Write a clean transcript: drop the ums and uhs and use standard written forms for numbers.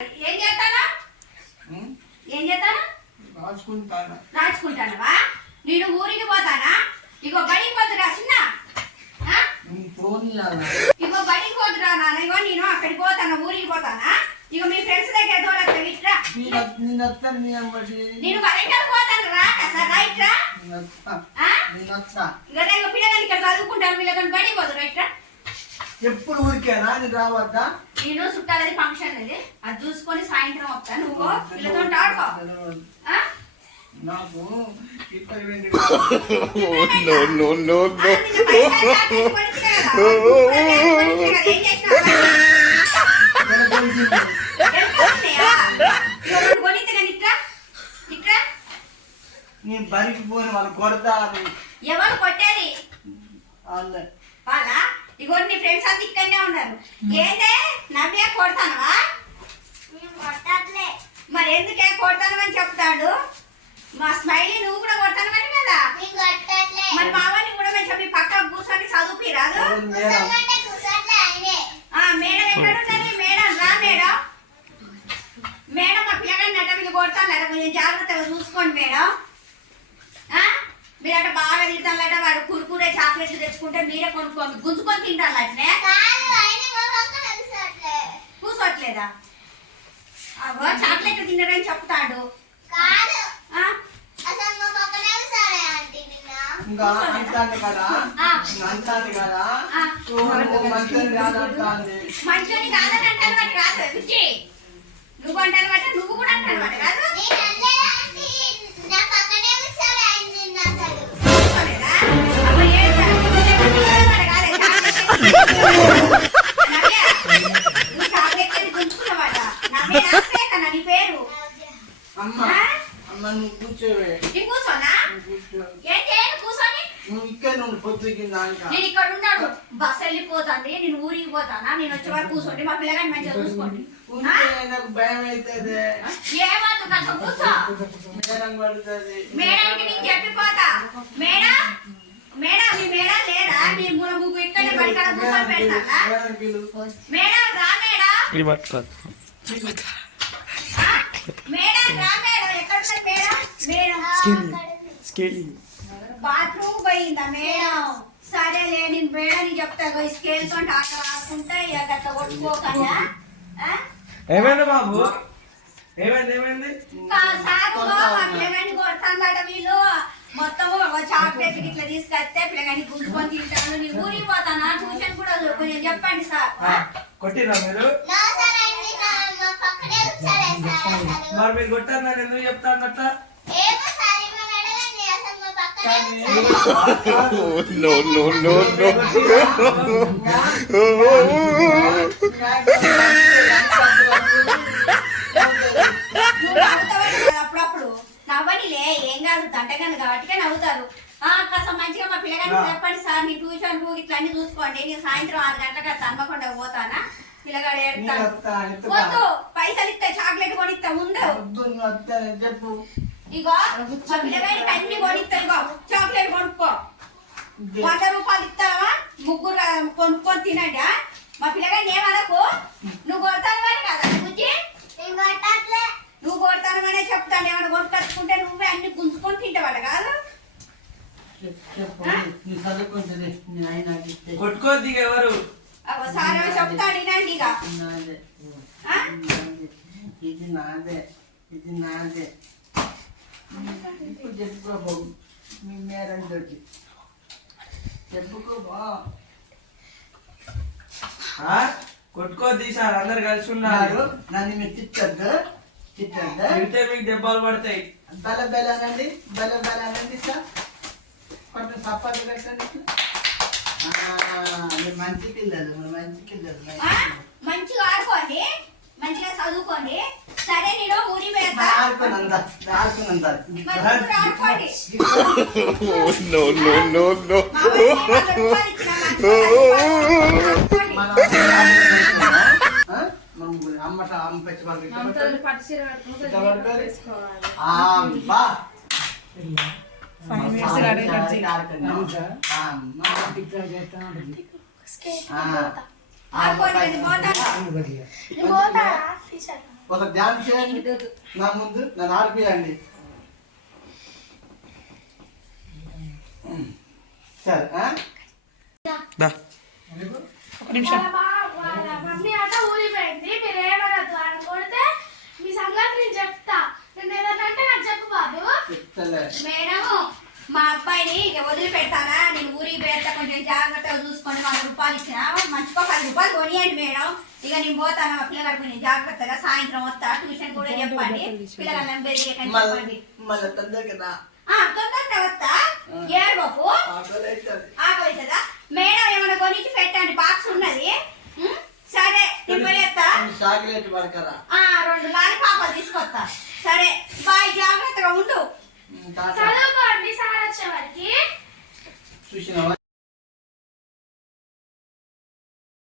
ఏం చేస్తానా ఏం చేస్తానా రాసుకుంటానవా నేను ఊరికి పోతానా ఇగో బడికి పోతురా చిన్న ఇగో బడికి పోతురా నాన్న ఇగో నేను అక్కడికి పోతాను ఊరికి పోతానా ఇగో మీ ఫ్రెండ్స్ దగ్గర దూరం ఇట్రా నేను వరంగల్ పోతాను రా రా ఇట్రా ఇగో పిల్లగాని ఇక్కడ చదువుకుంటాను వీళ్ళతో బడికి పోతురా ఇట్రా ఎప్పుడు ఊరికేనా నేను రావద్దా నేను చుట్టాలది ఫంక్షన్ అది అది చూసుకొని సాయంత్రం వస్తాను నువ్వు వీళ్ళతో ఆడుకో నాకు నేను బరికి పోని వాళ్ళు కొడతారు ఎవరు కొట్టేది వాళ్ళ ఇగో నీ ఫ్రెండ్స్ అంతా ఇక్కడనే ఉన్నారు ఏంటే నవ్వే కొడతానవా మరి ఎందుకే కొడతానమని చెప్తాడు మా స్మైలీ నువ్వు కూడా కొడతానమని కదా మరి మావాడిని కూడా మేము చెప్పి పక్క కూర్చొని చదువుకి రాదు మేడం ఎక్కడున్నది మేడం రా మేడం మేడం మా పిల్లగాడిని అట్ట వీళ్ళు కొడతాను కొంచెం జాగ్రత్తగా చూసుకోండి మేడం మీరట బాగా తింటారట వాడు కురుకురే చాక్లెట్లు తెచ్చుకుంటే మీరే కొనుక్కోండి గుంజుకొని తింటారు అట్లే కూర్చోట్లేదా అవో చాక్లెట్లు తిన్నారని చెప్తాడు మంచోని కాదని అంటారు వాటి కాదు రుచి నువ్వు అంటారు వాట నువ్వు కూడా అంటారు వాట కాదు నేను ఇక్కడ ఉన్నాను బస్ వెళ్ళిపోతాంది నేను ఊరికి పోతానా నేను వచ్చే వరకు కూర్చోండి మా పిల్లగాని మంచిగా చూసుకోండి ఏమవుతుంది కొంచెం కూర్చో మేడానికి నేను చెప్పిపోతా మేడం మేడం మీ మేడం లేదా మీరు ముగ్గురు ఇక్కడే బడికాడ కూర్చొని పెడతా మేడం రా మేడం మేడం రా మేడం ఎక్కడ మేడం మేడం బాత్రూమ్ పోయిందా మేడం సరేలే నేను మేడం చెప్తా స్కేల్ తోటి ఆట ఆడుకుంటా ఇక కొట్టుకోకన్నా ఏమైంది బాబు ఏమైంది సారు మా పిల్లగాని కొడతాందట వీళ్ళు మొత్తం చాక్లెట్ ఇట్లా తీసుకొస్తే పిల్లగాని గుంజుకొని తింటాను నేను ఊరికి పోతానా ట్యూషన్ కూడా కొంచెం చెప్పండి సార్ కొట్టిరా మీరు మరి మీరు కొట్టారు ఎందుకు చెప్తా అన్నట్ట no. అప్పుడప్పుడు నవ్వనిలే ఏం కాదు దంటగాను కాబట్టి నవ్వుతారు కాస్త మంచిగా మా పిల్లగాని చెప్పండి సార్ మీ ట్యూషన్ ఇట్లా అన్ని చూసుకోండి నేను సాయంత్రం 6 గంటలకు తమ్మకుండా పోతానా పిల్లగాడు ఏడుతాను వద్దు పైసలు ఇస్తే చాక్లెట్ కొనిస్తా ముందు చెప్పు ఇగో మా పిల్లగాడికి అన్ని కొనిస్తా ఇగో చాక్లెట్ కొనుక్కో 100 రూపాయలు ఇస్తావా ముగ్గురు కొనుక్కొని తినండి మా పిల్లగాడిని ఏమనకు నువ్వు కొడతానమని కదా బుజ్జి నువ్వు కొడతానమనే చెప్తాను ఏమైనా కొనుక్కొచ్చుకుంటే నువ్వే అన్ని గుంజుకొని తింటావాడు కాదు కొట్టుకోద్ది ఎవరు సార్ చెప్తాడు వినండి ఇక ఇది నాదే ఇప్పుడు చెప్పుకోబో మీ మేడం తోటి చెప్పుకోబో కొట్టుకోద్ది సార్ అందరు కలిసి ఉన్నారు నన్ను మీరు తిట్టద్దు తిడితే మీకు దెబ్బలు పడతాయి బల అనండి సార్ కొంచెం సపాటు పెట్టండి మంచి పిల్లలు మంచిగా ఆడుకోండి మంచిగా చదువుకోండి సరే నేను ఊరి పెడతా అమ్మ పెట్టి ఆడుకోండి ఒక ధ్యానం చేయండి నా ముందు, నన్ను ఆడిపియండి. సరే మమ్మీ ఆట ఊరిపోయింది, మీరు ఏమనద్దు. ఆడ కొడితే మీ సంగతి నేను చెప్తా. నేను ఏదన్నా అంటే నాకు చెప్పు బాబు. మేడం మా అబ్బాయిని ఇక వదిలిపెడతానా, నేను ఊరికి పెడతా, కొంచెం జాగ్రత్తగా చూసుకొని 100 రూపాయలు ఇచ్చిన, మంచిగా 10 రూపాయలు కొనియండి మేడం. ఇక నేను పోతాను మా పిల్లగాడు కొంచెం జాగ్రత్తగా, సాయంత్రం వస్తా, ట్యూషన్ కూడా చెప్పండి, పిల్లగాళ్ళని బెదిరికండి చెప్పండి. తొందరగా వస్తా, ఏడవకు, ఆకలి అవుతుందా మేడం? ఏమైనా కొనిచ్చి పెట్టండి, బాక్స్ ఉన్నది. సరే నేను పోయేస్తా, 2 లాలిపాపాలు తీసుకొస్తా. సరే బాయ్, జాగ్రత్తగా ఉండు. చదువుకోండి సార్ వచ్చే వరకు. చూసినావా?